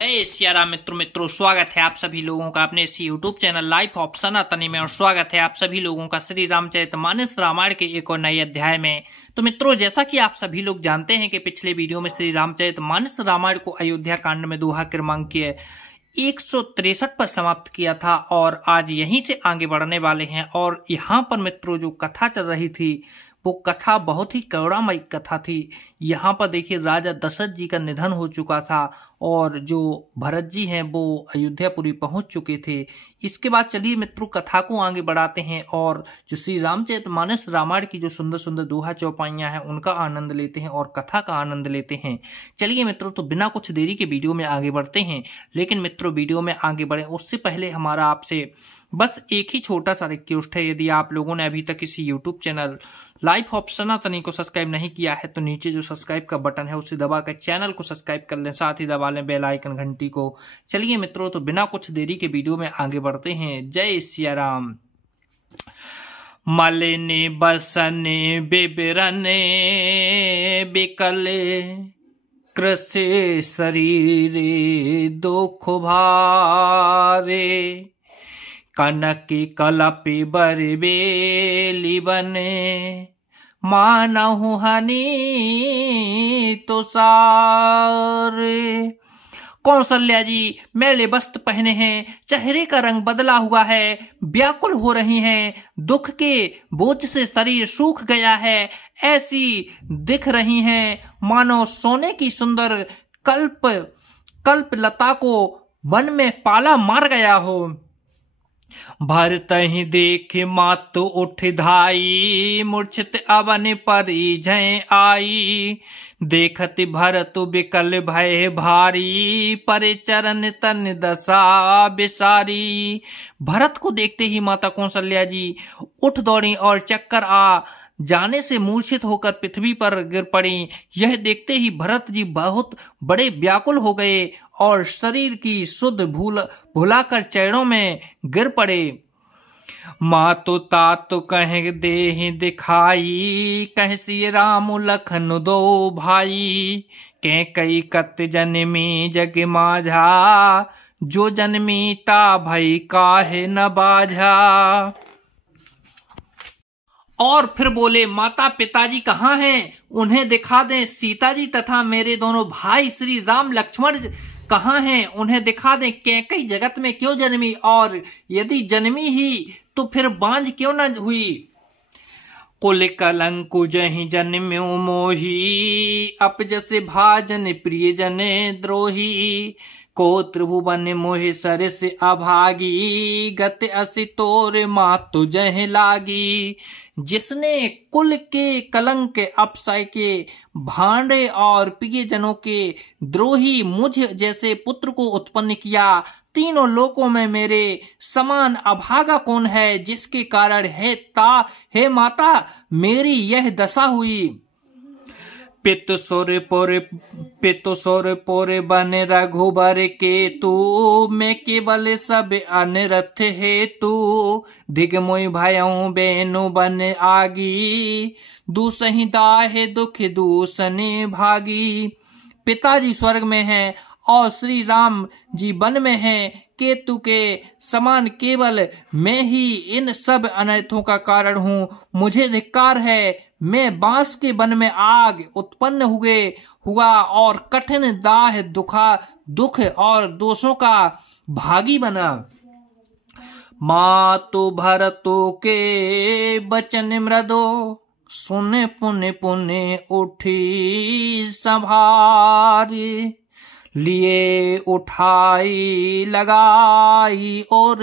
जय सियाराम मित्रों स्वागत है आप सभी लोगों का अपने इस यूट्यूब चैनल लाइफ ऑफ सनातनी में। और स्वागत है आप सभी लोगों का श्री रामचरितमानस रामायण के एक और नए अध्याय में। तो मित्रों, जैसा कि आप सभी लोग जानते हैं कि पिछले वीडियो में श्री रामचरितमानस रामायण को अयोध्या कांड में दोहा क्रमांक के 163 पर समाप्त किया था और आज यहीं से आगे बढ़ने वाले हैं। और यहाँ पर मित्रों जो कथा चल रही थी वो कथा बहुत ही करुणामयी कथा थी। यहाँ पर देखिए राजा दशरथ जी का निधन हो चुका था और जो भरत जी हैं वो अयोध्यापुरी पहुंच चुके थे। इसके बाद चलिए मित्रों कथा को आगे बढ़ाते हैं और जो श्री रामचरितमानस रामायण की जो सुंदर सुंदर दोहा चौपाइयां हैं उनका आनंद लेते हैं और कथा का आनंद लेते हैं। चलिए मित्रों, तो बिना कुछ देरी के वीडियो में आगे बढ़ते हैं। लेकिन मित्रों वीडियो में आगे बढ़े उससे पहले हमारा आपसे बस एक ही छोटा सा रिक्वेस्ट है। यदि आप लोगों ने अभी तक इस यूट्यूब चैनल लाइफ ऑफ सनातनी को सब्सक्राइब नहीं किया है तो नीचे जो सब्सक्राइब का बटन है उसे दबाकर चैनल को सब्सक्राइब कर लें, साथ ही दबा लें बेल आइकन घंटी को। चलिए मित्रों, तो बिना कुछ देरी के वीडियो में आगे बढ़ते हैं। जय सिया राम। मलिने बसने बिबरने बिकले कृषि शरीरे दुख भारे कनकी कलपि बरबेली बने मानहु हनी तो सारे। कौशल्या जी मैले वस्त्र पहने हैं, चेहरे का रंग बदला हुआ है, व्याकुल हो रही हैं, दुख के बोझ से शरीर सूख गया है, ऐसी दिख रही हैं मानो सोने की सुंदर कल्प लता को वन में पाला मार गया हो। भरत ही देख मातु उठ धाई मूर्छित अवन परी जय आई देखत भरत बिकल भय भारी परे चरण तन दशा बिसारी। भरत को देखते ही माता कौशल्या जी उठ दौड़ी और चक्कर आ जाने से मूर्छित होकर पृथ्वी पर गिर पड़ी। यह देखते ही भरत जी बहुत बड़े व्याकुल हो गए और शरीर की शुद्ध भुलाकर चरणों में गिर पड़े। मातो तातो कह देहि दिखाई कहसी राम लखन दो भाई कई कत जन्मी जग माझा जो जन्मी ता भई काहे न बाझा। और फिर बोले माता पिताजी कहाँ हैं, उन्हें दिखा दें। सीता जी तथा मेरे दोनों भाई श्री राम लक्ष्मण कहाँ हैं, उन्हें दिखा दें। कैकई जगत में क्यों जन्मी और यदि जन्मी ही तो फिर बांझ क्यों न हुई। कुल कलंकु जहि जन्म्यो मोही अपजस भाजन प्रिय जन द्रोही को त्रिभुवन मोहि सरस अभागी गत असि तोर मातु जह लागी। जिसने कुल के कलंक अपसय के भांडे और प्रिय जनों के द्रोही मुझ जैसे पुत्र को उत्पन्न किया, तीनों लोकों में मेरे समान अभागा कौन है जिसके कारण हे माता मेरी यह दशा हुई। पितु सुर पुर बन रघुबर के तू मैं केवल सब अनरथ हेतु दिग मोहि भयउ बेनु बन आगी दूसहि दाहे दुख दूसने भागी। पिताजी स्वर्ग में हैं और श्री राम जी वन में हैं। केतु के समान केवल मैं ही इन सब अनर्थों का कारण हूँ। मुझे धिक्कार है, मैं बांस के वन में आग उत्पन्न हुआ और कठिन दाह दुख और दोषों का भागी बना। मातु भरतो के बचन मृदो सुने पुण्य पुण्य उठी संभारी लिए उठाई लगाई और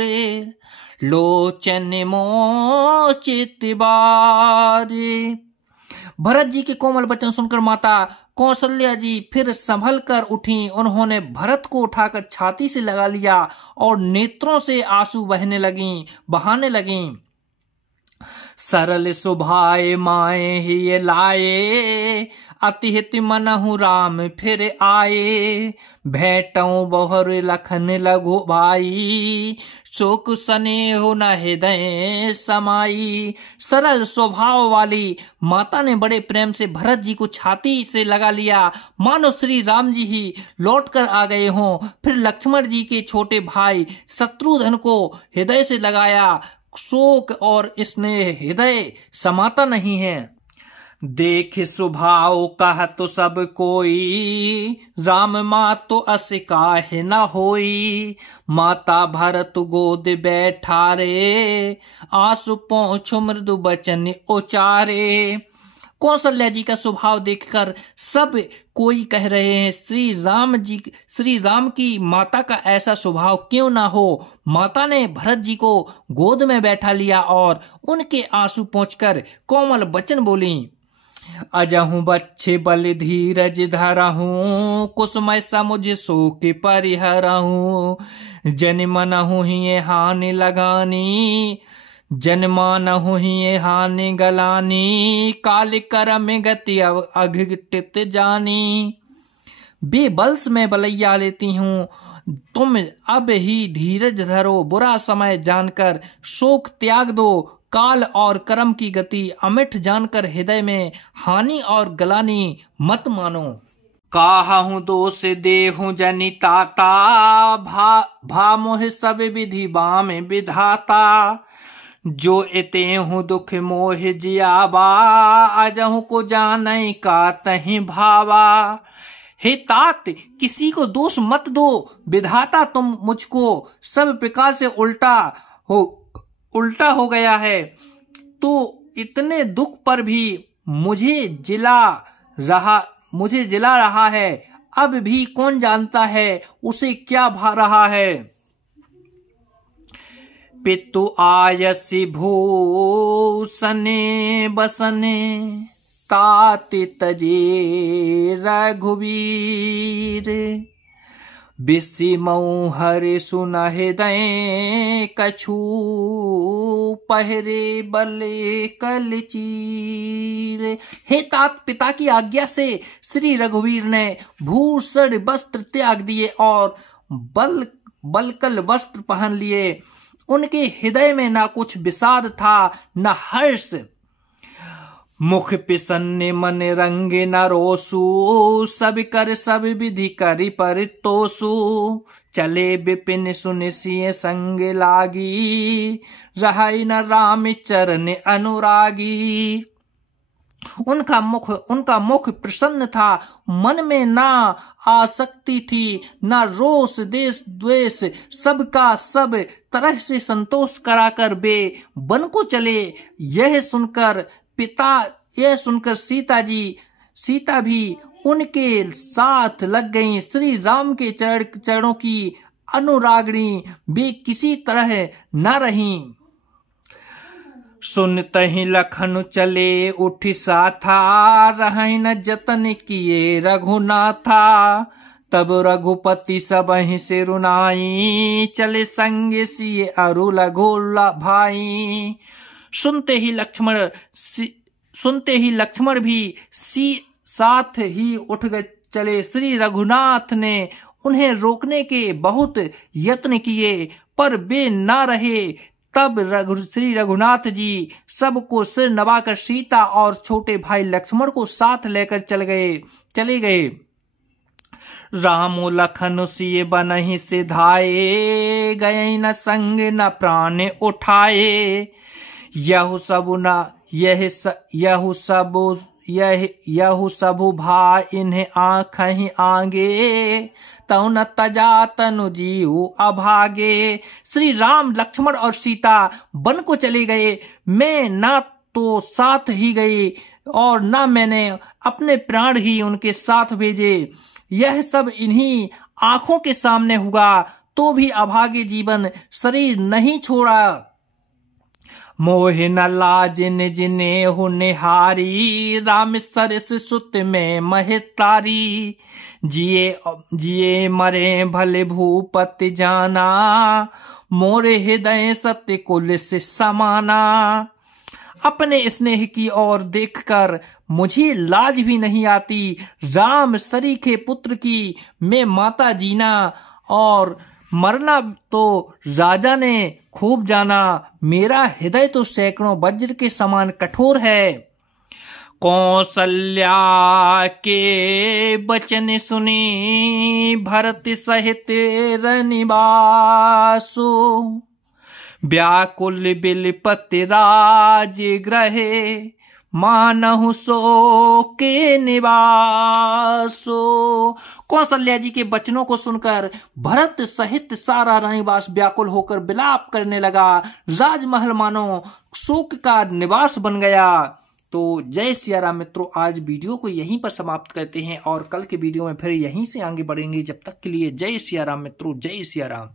लोचन मोचित बारी। भरत जी के कोमल वचन सुनकर माता कौशल्या जी फिर संभल कर उठी। उन्होंने भरत को उठाकर छाती से लगा लिया और नेत्रों से आंसू बहाने लगी। सरल सुभाए माए ही लाए अतिहित मनहु राम फिर आए भेटऊ बहुर लखन लघु भाई शोक स्नेह न हृदय समाई। सरल स्वभाव वाली माता ने बड़े प्रेम से भरत जी को छाती से लगा लिया, मानो श्री राम जी ही लौट कर आ गए हों। फिर लक्ष्मण जी के छोटे भाई शत्रुघ्न को हृदय से लगाया। शोक और स्नेह हृदय समाता नहीं है। देख स्वभाव कह तो सब कोई, राम माँ तो अस काहे न होई। माता भरत गोद बैठा रे, आंसू पोंछ मृदु बचन उचारे। कौशल्या जी का स्वभाव देखकर सब कोई कह रहे हैं, श्री राम की माता का ऐसा स्वभाव क्यों ना हो। माता ने भरत जी को गोद में बैठा लिया और उनके आंसू पोंछकर कोमल वचन बोली। अजहू बच्चे बल धीरज धरहूँ, कुसुमय समुझ शोक परिहरहूँ। जन्मनहु ही हानि लगानी, जन्मानहु ही हानि गलानी। काल करम गति अघटित जानी। बेबल्स में बलैया लेती हूँ, तुम अब ही धीरज धरो। बुरा समय जानकर शोक त्याग दो। काल और कर्म की गति अमिट जानकर हृदय में हानि और गलानी मत मानो। काहू दोष देहु जनिताता, भा मोह सब विधि बाम विधाता। जो एते हूँ दुख मोह जियाबा, अजहू को जाने का तहीं भावा। हे तात, किसी को दोष मत दो, विधाता तुम मुझको सब प्रकार से उल्टा हो गया है, तो इतने दुख पर भी मुझे जिला रहा है। अब भी कौन जानता है उसे क्या भा रहा है। पितु आयसी भूषणे बसने, ताति तजे रघुवीर। बिसिमऊ हरि सुन हृदय, कछु पहरे बले कल चीर। हे तात, पिता की आज्ञा से श्री रघुवीर ने भूषण वस्त्र त्याग दिए और बलकल वस्त्र पहन लिए। उनके हृदय में ना कुछ विषाद था न हर्ष। मुख पिसन्ने मन रंग न रोसु, सब कर सब विधि करि परितोषु। चले विपिन सुनि सिय संग लागी, रहै न राम चरण अनुरागी। उनका मुख प्रसन्न था, मन में ना आसक्ति थी, ना रोष देश द्वेष। सबका सब तरह से संतोष कराकर वे वन को चले। यह सुनकर सीता भी उनके साथ लग गईं। श्री राम के चरणों की अनुरागिणी वे किसी तरह न रहीं। सुनते ही लखन चले उठी साथा, रहै न जतन किए रघुनाथा। तब रघुपति सबहि से रुनाई, चले संग सिए अरु लघु भाई। सुनते ही लक्ष्मण भी साथ ही उठ गए चले। श्री रघुनाथ ने उन्हें रोकने के बहुत यत्न किए, पर वे ना रहे। तब श्री रघुनाथ जी सबको सिर नवाकर सीता और छोटे भाई लक्ष्मण को साथ लेकर चले गए। राम लखन सिए बनहि सिधाए, गए न संग न प्राण उठाए। यहु सबु भा इन्हें आँखहि आगे, तौ न तजा तनु जीव अभागे। श्री राम लक्ष्मण और सीता वन को चले गए। मैं ना तो साथ ही गई और ना मैंने अपने प्राण ही उनके साथ भेजे। यह सब इन्हीं आंखों के सामने हुआ, तो भी अभागे जीवन शरीर नहीं छोड़ा। मोह न लाज निज नेहु निहारी, राम सरस सुत में महतारी। जिए मरे भले भूपति जाना, मोरे हृदय सत्य कुल से समाना। अपने स्नेह की ओर देखकर मुझे लाज भी नहीं आती। राम सरीखे पुत्र की मैं माता जीना और मरना तो राजा ने खूब जाना, मेरा हृदय तो सैकड़ों वज्र के समान कठोर है। कौसल्या के बचन सुनी भरत सहित रनिवासु, व्याकुल बिलपति राज ग्रहे, मानहु सो के निवासो। कौशल्या जी के वचनों को सुनकर भरत सहित सारा रनिवास व्याकुल होकर विलाप करने लगा। राजमहल मानो शोक का निवास बन गया। तो जय सिया राम मित्रों, आज वीडियो को यहीं पर समाप्त करते हैं और कल के वीडियो में फिर यहीं से आगे बढ़ेंगे। जब तक के लिए जय सिया राम मित्रों, जय सिया राम।